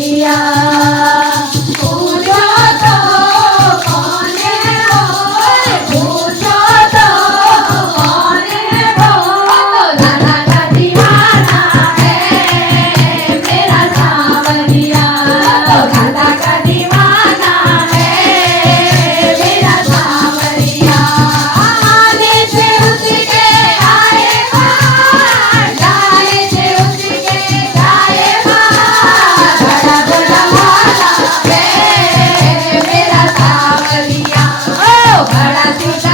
सावरिया पूछो तो कौन है वो पूछो तो कौन है वो दादा का दीवाना है मेरा सावरिया दादा का दीवाना है मेरा सावरिया आने से उसके आए बाहर जाने से उसके जाए बाहर बड़ा बड़ा वाला है मेरा सावरिया ओ बड़ा सीधा